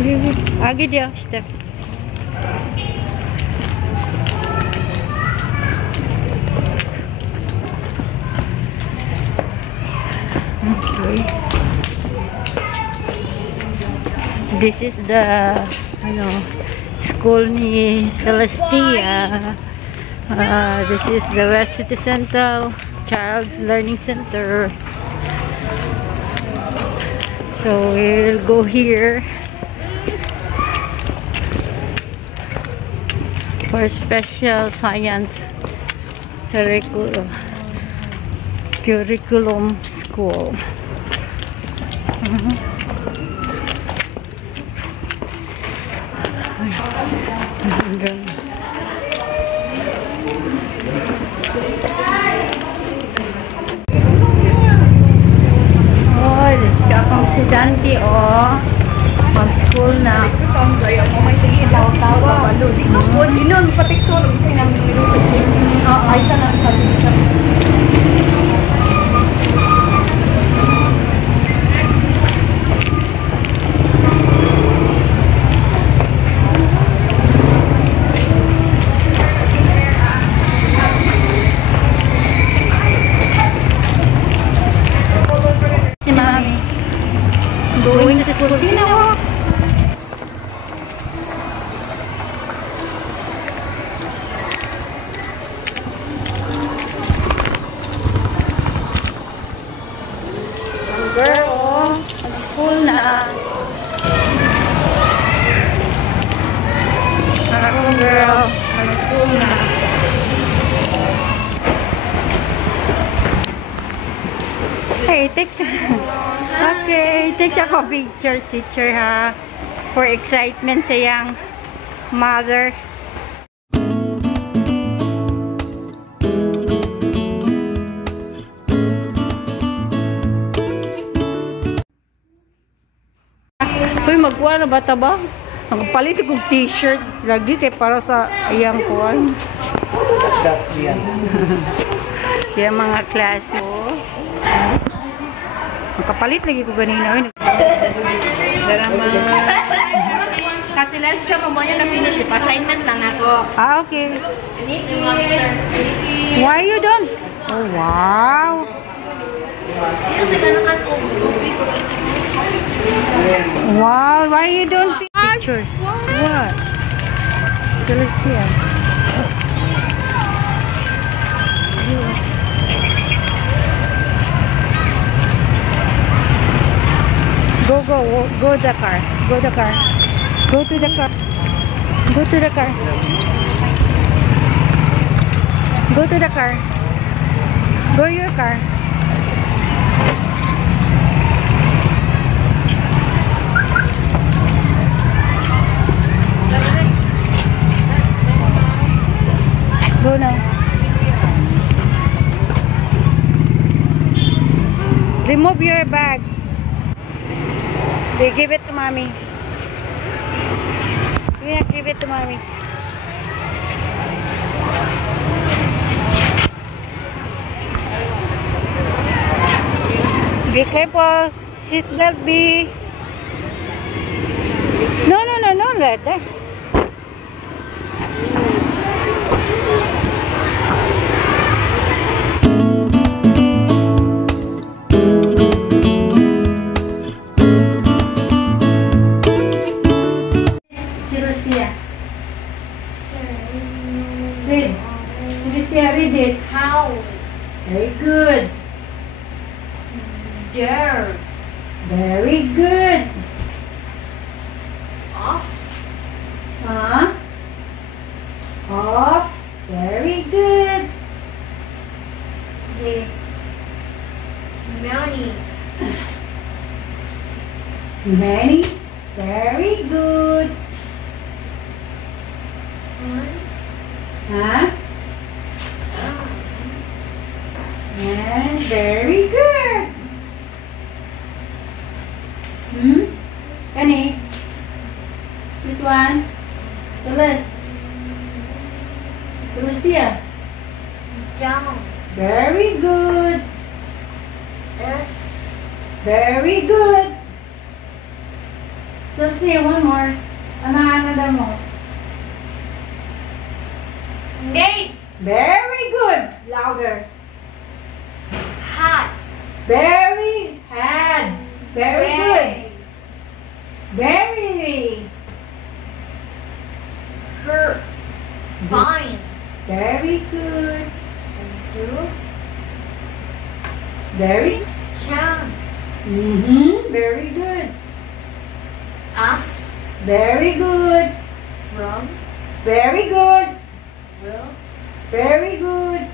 आगे दिया step. Okay. This is the school ni Celestia. This is the West City Central Child Learning Center. So we'll go here for special science curriculum school. Si Dante mag-school na. Going to school. Girl, school na. Girl, school na. Hey, take a picture, teacher, ha, for excitement sa young mother. Uy, magkuha na bata ba? Nagpalit kong t-shirt lagi kay para sa iyang kuwan. Yung mga klase. Nakapalit lagi ko ganina. Kasi last siya mo na finish yung assignment lang ako. Ah, okay. Why you done? Oh, wow. Wow, why you don't picture? What? Celestia. Go the car. Go the car. Go to the car. Go to the car. Go to the car. Go your car. Go now. Remove your bag. They give it to mommy. Yeah, give it to mommy. Be careful. Seatbelt be. No, let that. Read. Celestia, read this. How? Very good. Dare. Very good. Off. Huh? Off. Very good. The many. Many. Very good. Huh? And very good. Penny. This one. Celestia. Down. Very good. S. Very good. Still see one more. Another more. Made. Very good. Louder. Had. Very had. Very good. Way. Very. Her. Fine. Very good. And do. Very. Can. Very good. Us. Very good. From. Very good. Will. Very good.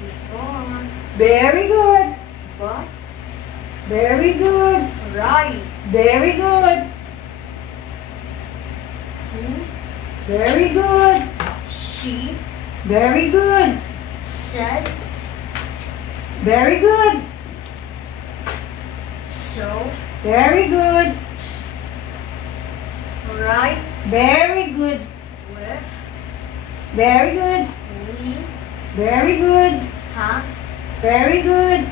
Before. Very good. But. Very good. Right. Very good. Who. Very good. She. Very good. Said. Very good. So. Very good. Right. Very good. With. Very good. We. Very good. Has. Very good.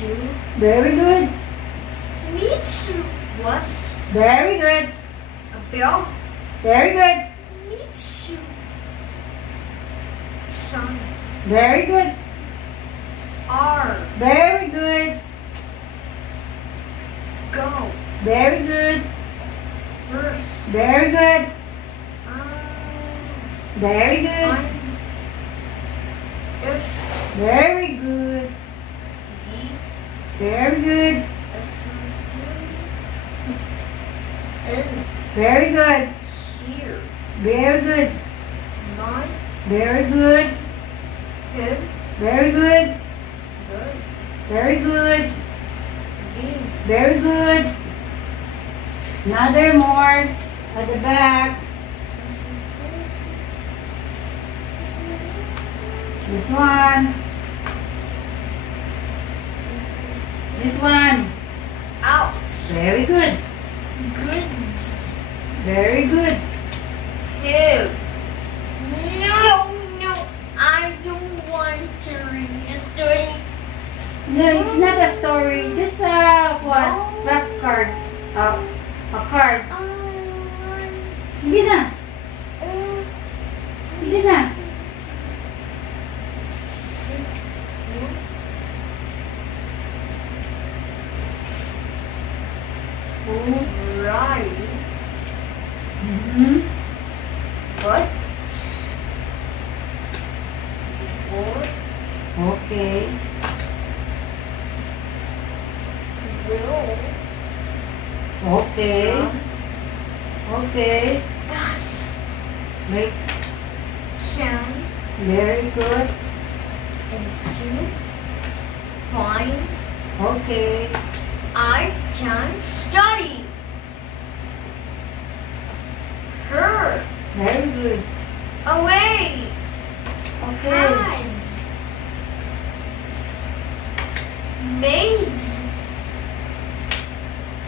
Do. Very good. Me too. Was. Very good. About. Very good. Me too. Son. Very good. Are. Very good. Go. Very good. First. Very good. Very good. I'm. If. Very good. The. Very good. In. Very good. Here. Very good. My. Very good. Him. Very good. Good. Very good. Me. Very good. Another more at the back. This one. This one. Out. Very good. Goods. Very good. Who? No, no. I don't want to read a story. No, it's not a story. Just what? No. Flashcard. A card. I Hindi na. want. Hindi na. Right. Mm-hmm. But before Okay. will Okay. Okay. us Make can very good. and soon find Okay. I can study her Very good. away Okay. has maids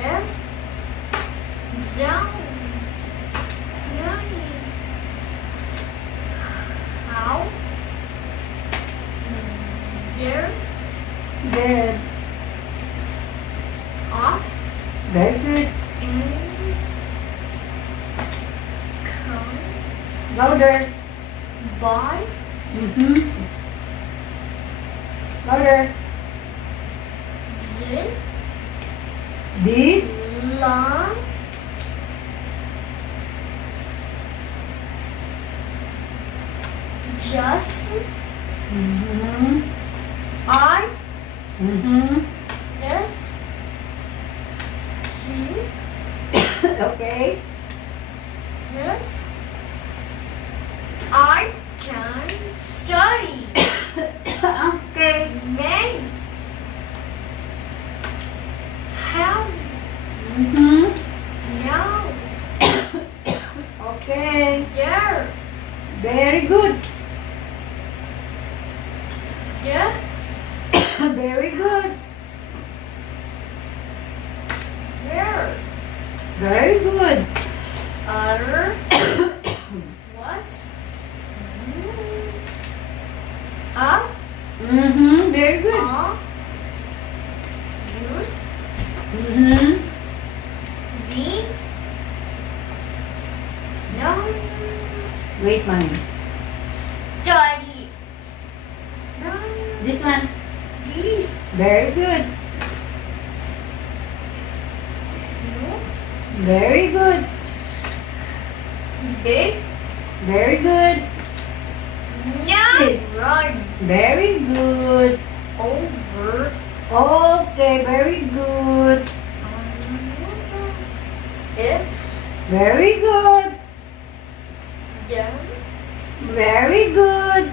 is down yummy how there Good. off Very good. is come Louder. by Mm-hmm. Louder. the Did. long just Mm-hmm. I Mm-hmm. this he Okay. this I can study Okay. may have Mm-hmm. now Okay. there Very good. there Very good. where Very good. other what up Mm-hmm. Very good. use Mm-hmm. the Wait, mommy. Study. This one. This. Very good. Very good. Big. Very good. No. Yes. Run. Very good. Over. Okay, very good. It's Very good. down. Very good.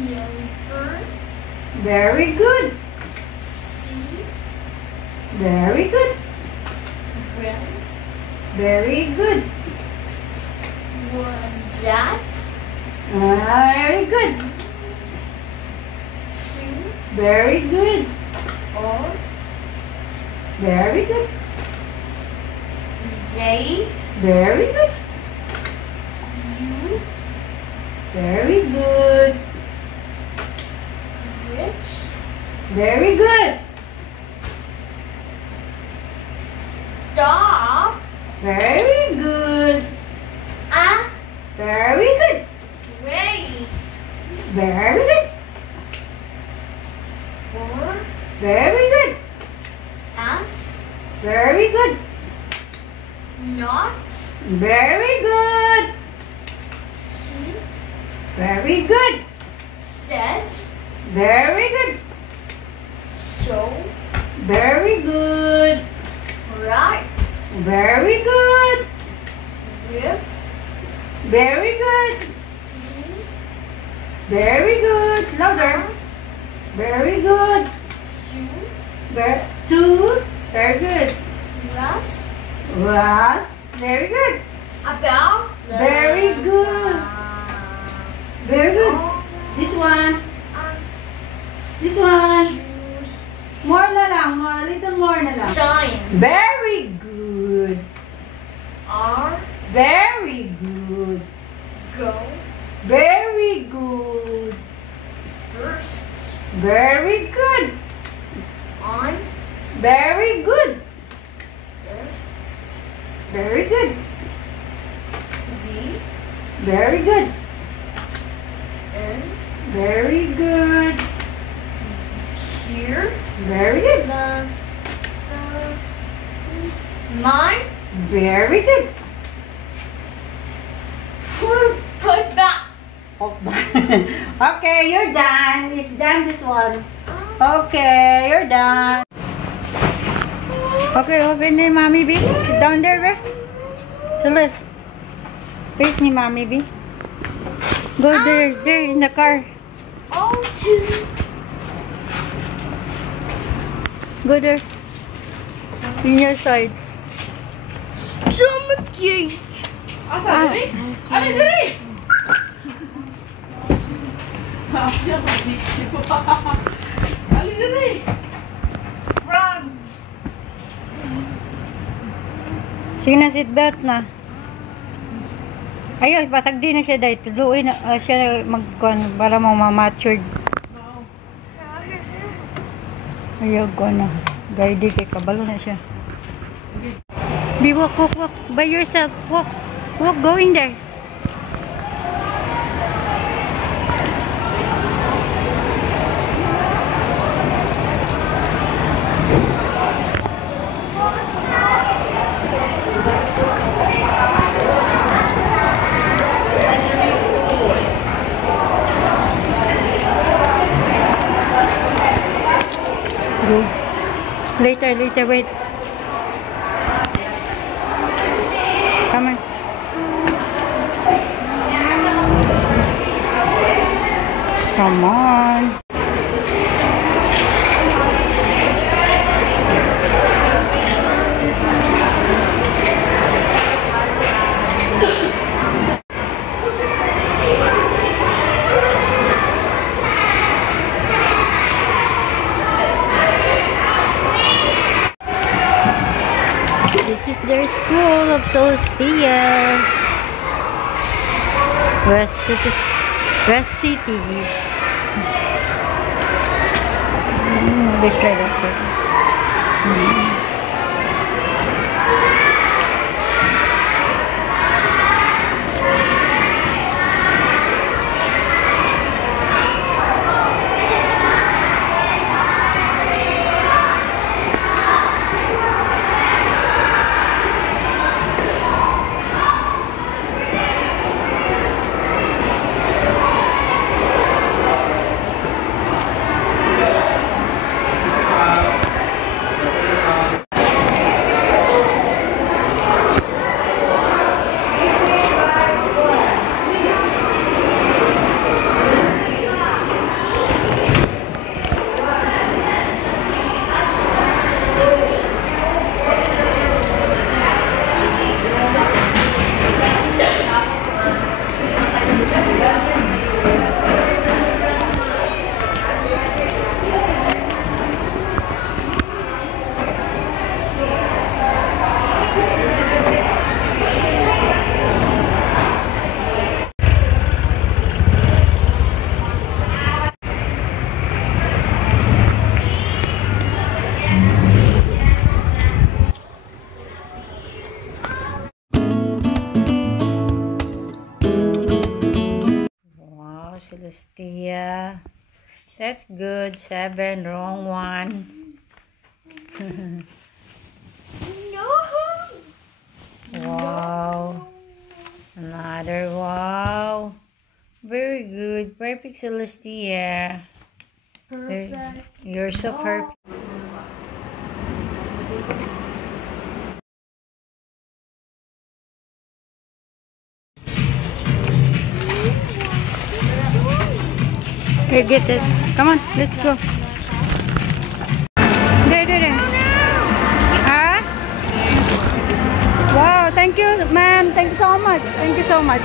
Number. Very good. C. Very good. Run. Very good. That. Very good. Two. Very good. Or. Very good. Day. Very good. You. Very good. Rich. Very good. Stop. Very good. Ah. Very good. Wait. Very good. For. Very good. As. Very good. Not. Very good. She. Very good. Set. Very good. So. Very good. Right. Very good. With. Very good. Very good. Louder. As. Very good. Two. Very good. Russ. Was. Very good. About. Very good. Very good. This one. This one. Choose. More na lang. More. Little more na lang. Shine. Very good. Are. Very good. Go. Very good. First. Very good. On. Very good. Earth. Very good. Be. Very good. In. Very good. Here. Very good. Love. Mine. Very good. Put back. Okay, you're done. It's done, this one. Okay, you're done. Okay, open ni Mommy B. Sit down there, be. Celeste. Face ni Mommy B. Go there in the car. Oh, two. Go there. In your side. Stomachache. Ah. Ali, dali! Ali, dali! Run! Sige na, seatbelt na. Ayun, basag din na siya dahil tuluin na siya magkuhan para mamatured. Ayaw ko na. Guide kay kabalo na siya. Be walk by yourself. Walk going there. Go. Later, wait. Come on. Come on. This is their school of Solstia. West City. This side of it. Celestia. That's good. 7, wrong one. No. Wow. Another wow. Very good. Perfect, Celestia. Perfect. You're so perfect. Here, get it. Come on, let's go. There. Huh? Wow, thank you, man. Thank you so much. Thank you so much.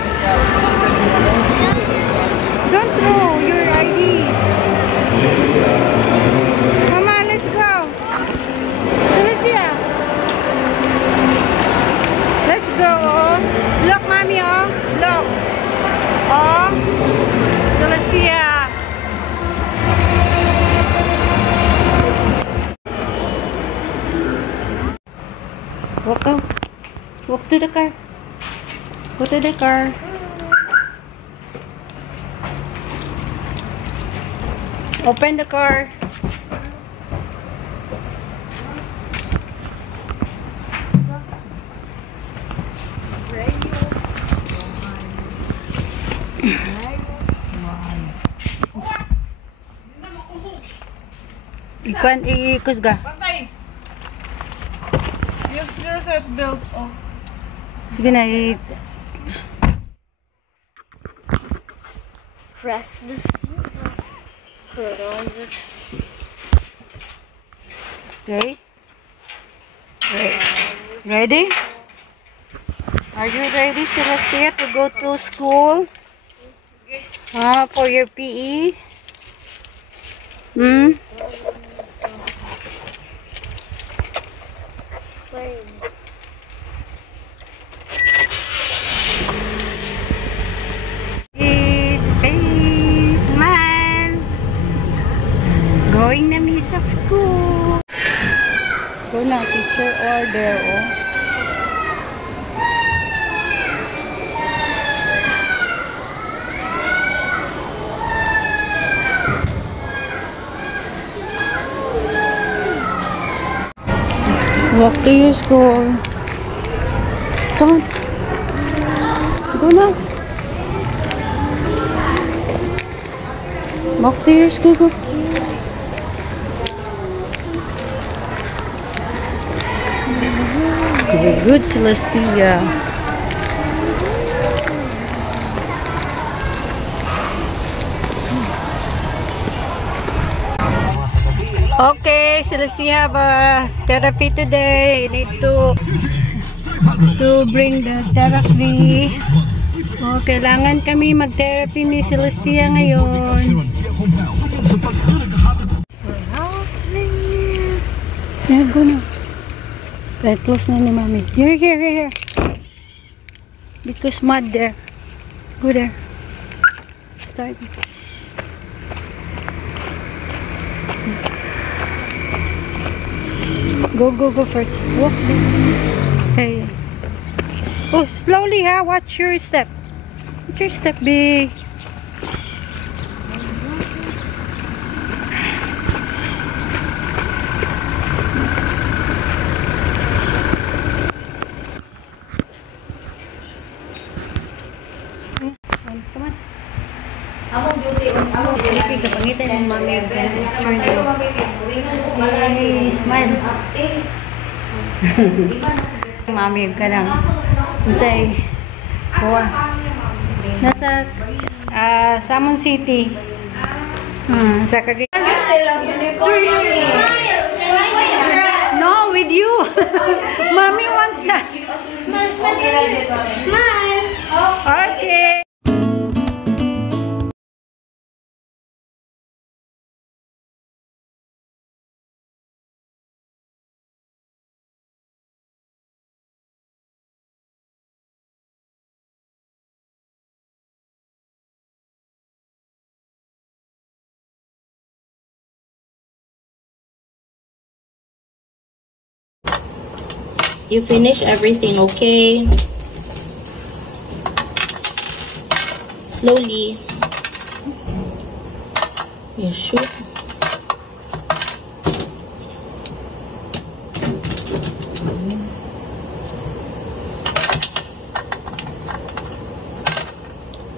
Don't throw your ID. Come on, let's go. Celestia. Let's go. Oh. Look, mommy. Oh. Look. Oh. Celestia. Walk out. Walk to the car. Go to the car. Open the car. Ikan iikos ga. Patay! Use your seatbelt. Oh. Sige na Press the seat. Put on the Okay. Ready? Are you ready, Celestia, to go to school? For your PE? plane. Peace, man. Going na mi sa school. Go na, teacher order, oh. Walk to your school. Come on. Go now. Walk to your school. Go. Very good, Celestia. Okay, Celestia have a therapy today. You need to bring the therapy. Oh, kailangan kami mag-therapy ni Celestia ngayon. Yeah, go na. Right, close na ni Mommy. Here. Because mud there. Go there. Start. Go first. Walk there. Okay. Oh, slowly, ha. Watch your step. Watch your step, big. Come on. Okay, kapangitan ng Mommy yung picture niyo. Hey, smile. Mommy ka lang. Say, nasa Samon City. Sa Cagayan. No, with you. Mommy wants that. Smile. Okay. You finish everything, okay? Slowly. You shoot.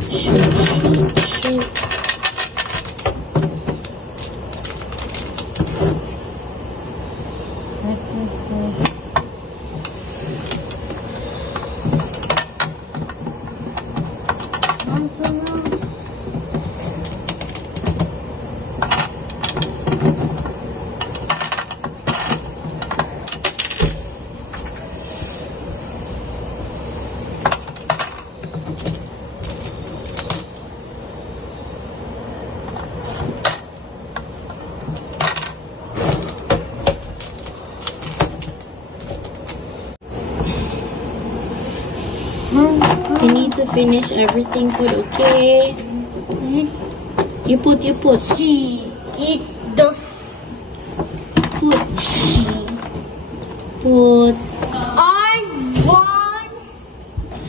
Shoot. You need to finish everything. Put okay. Eat. You put. She eat the Put. she. Put. I want.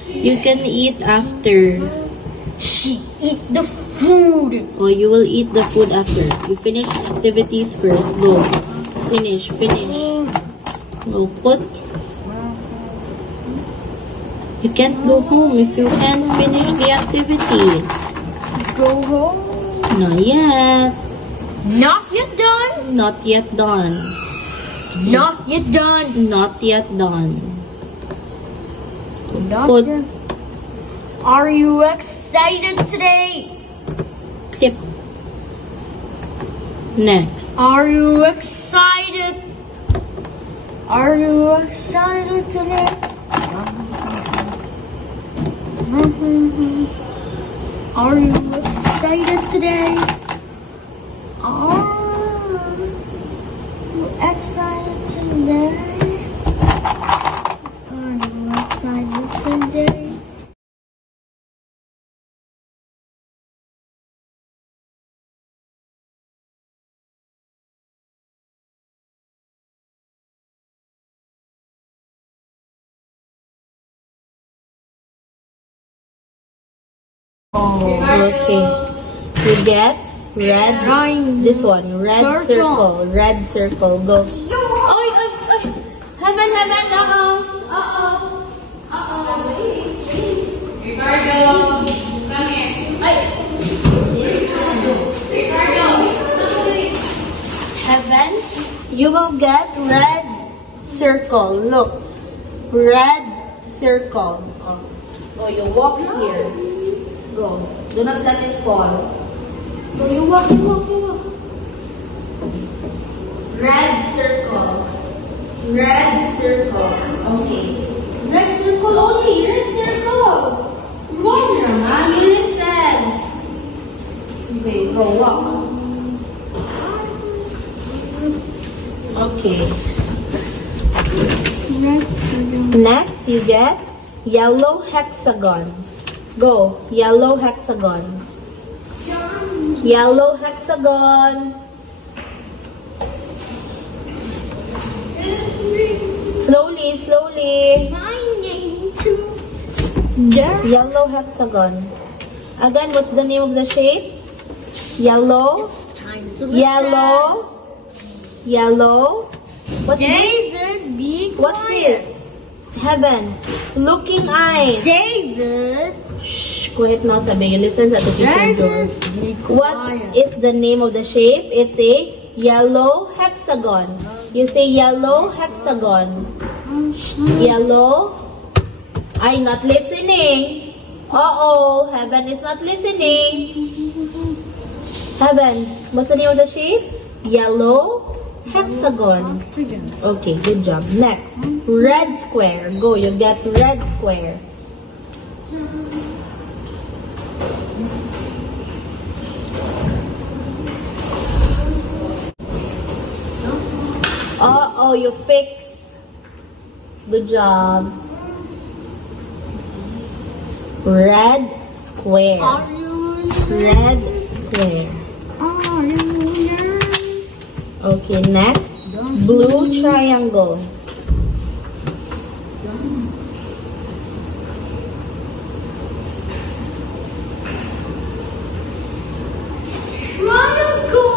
You can eat after. She eat the food. Or you will eat the food after. You finish activities first. Go. Finish. Go. Put. You can't go home if you can't finish the activity. Go home. Not yet. Not yet done. Not yet done. Not yet done. Not yet done. Not Put. yet. Are you excited today? Clip. Next. Are you excited? Are you excited today? Are you excited today? Are you excited today? Are you excited today? Okay. You get red. Line. This one. Red Circle. circle. Red circle. Go. Oy. Heaven. Ricardo, come here. Heaven. You will get red circle. Look. Red circle. Oh, you walk here. Go. Do not let it fall. Go, you walk. Red circle. Okay. Red circle only. Red circle. Walk, naman. You listen. Okay, go walk. Okay. Next, you get yellow hexagon. Go. Yellow hexagon. Yellow hexagon. Slowly. My name too. Yellow hexagon. Again, what's the name of the shape? Yellow. Time to Yellow. What's this? David, be What's quiet. this? Heaven. Looking eyes. David. Shh, quiet now, tabi. You listen sa teacher Joe. David, be What quiet. is the name of the shape? It's a yellow hexagon. You say yellow hexagon. Yellow. I not listening. Uh-oh, Heaven is not listening. Heaven, what's the name of the shape? Yellow hexagon. Okay, good job. Next, red square. Go, you get red square. Uh-oh, you fix. Good job. Red square. Are you Red square. Are you Okay, next, blue triangle. Triangle.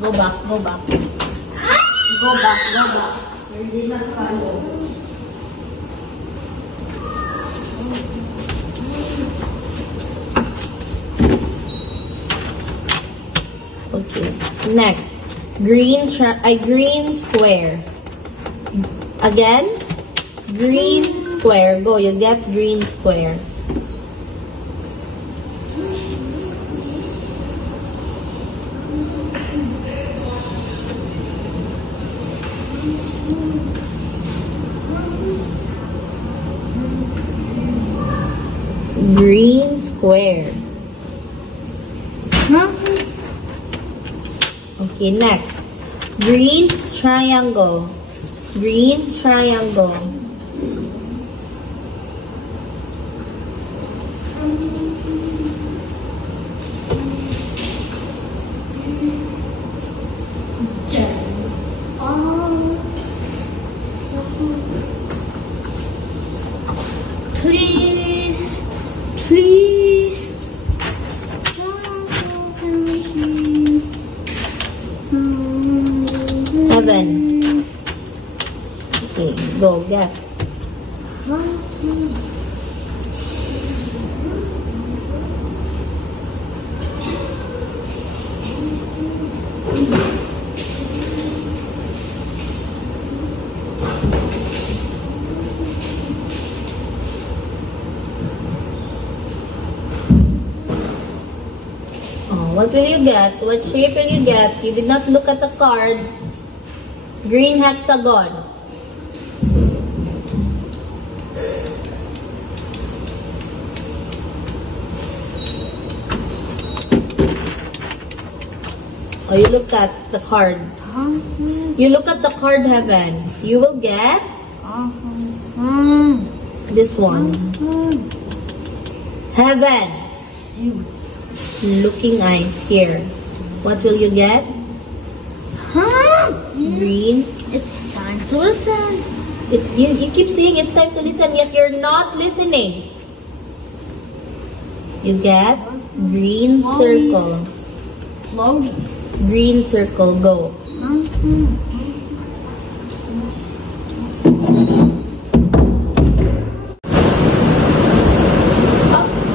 Go back, go back. Go back, go back. You did not follow. Okay, next. Green square. Again, green square. Go, you get green square. Green square. Okay, next. Green triangle. Green triangle. Please. Heaven. Okay, go, get. What will you get? What shape will you get? You did not look at the card. Green hexagon. Oh, you look at the card. You look at the card, Heaven. You will get this one. Heaven. Looking eyes here. What will you get? Green. It's time to listen. It's you keep saying it's time to listen, yet you're not listening. You get green circle. Floaties. Green circle, go.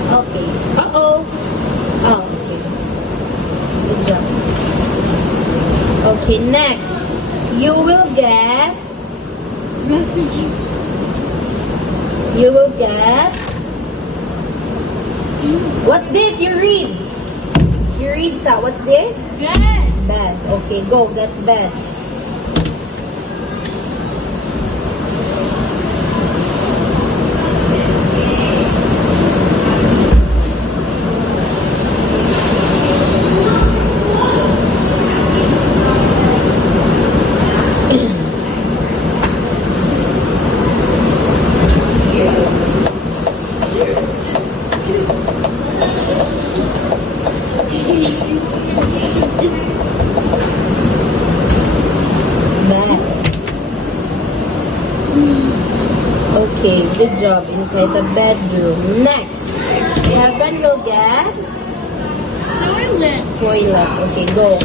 Okay. Uh-oh. Oh, okay. Good job. Okay, next. You will get... Refugee. You will get... What's this? You read. You read, Sa. What's this? Bed. Bed. Okay, go. Get bed. Okay, good job. Inside the bedroom. Next, Heaven will get Toilet. toilet. Okay, go.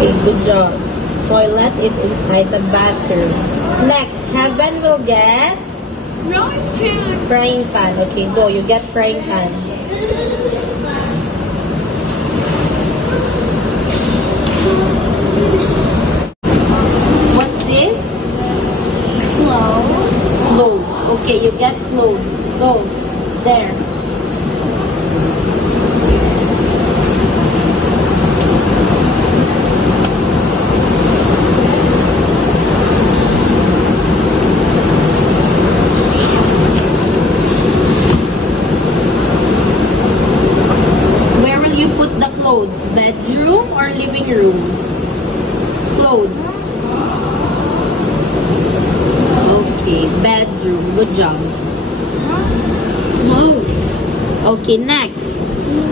Okay, good job. Toilet is inside the bathroom. Next, Heaven will get frying pan. Okay, go. You get frying pan. What's this? Clothes. Clothes. Okay, you get clothes. Go. There. Clothes, bedroom or living room? Clothes. Okay, bedroom. Okay, next.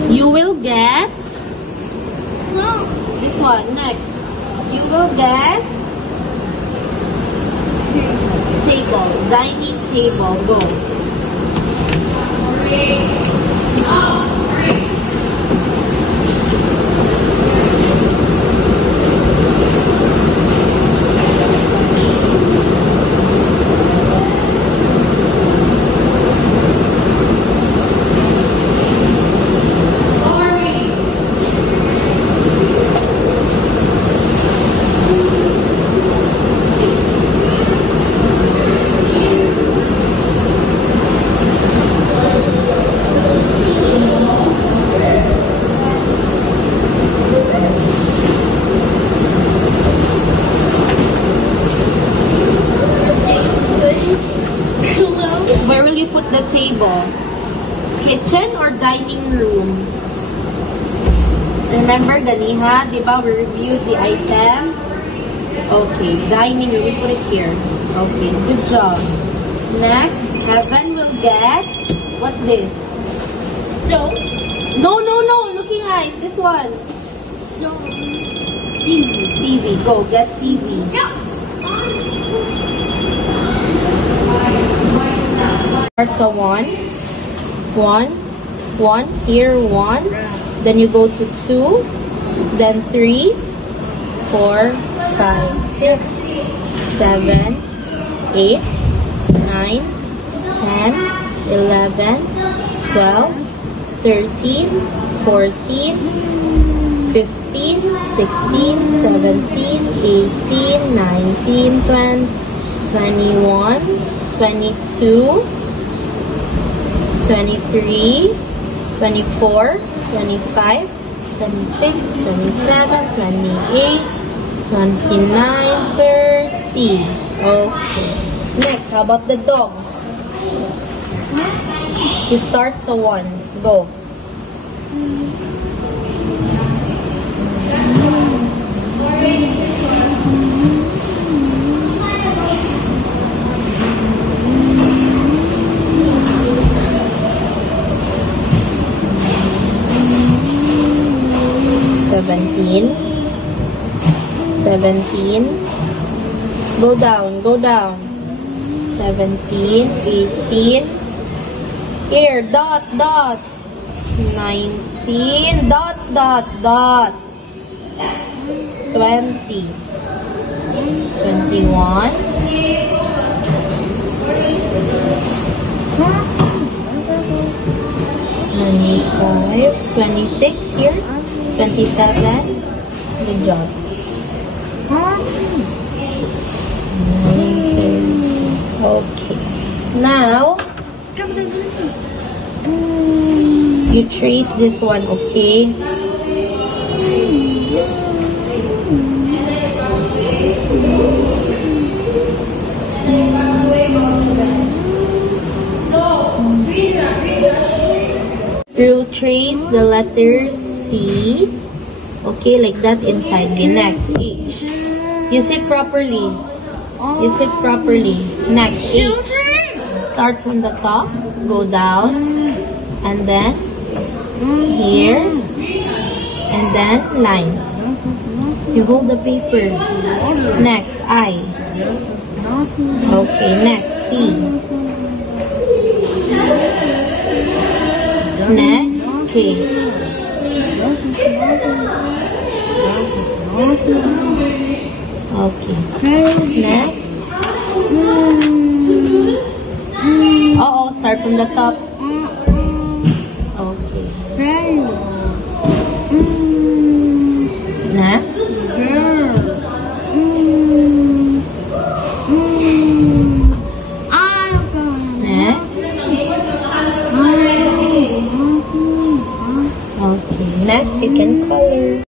You will get... This one, next. You will get... Table. Dining table. Go. Where will you put the table? Kitchen or dining room? Remember, ganiha, di ba? We reviewed the items. Okay, dining room. We put it here. Okay, good job. Next, Heaven will get... What's this? So, No. Looking eyes. This one. so, TV. TV. Go, get TV. So 1, here 1, then you go to 2, then 3, 4, 5, 6, 7, 8, 9, 10, 11, 12, 13, 14, 15, 16, 17, 18, 19, 20, 21, 22, 23, 24, 25, 26, 27, 28, 29, 30. Okay. Next, how about the dog? You start so 1. Go. Seventeen. Go down. 17, 18. Here, dot. 19, dot. 20. 21. 25, 26 here, 27, good job. Okay, now you trace this one, okay? You'll trace the letter C, okay, like that inside. The next H. You sit properly. Next H. Start from the top, go down, and then here, and then line. You hold the paper. Next I. Okay, next C. Next, K. Okay. Next. Start from the top. Okay. Next. Okay, next you can color.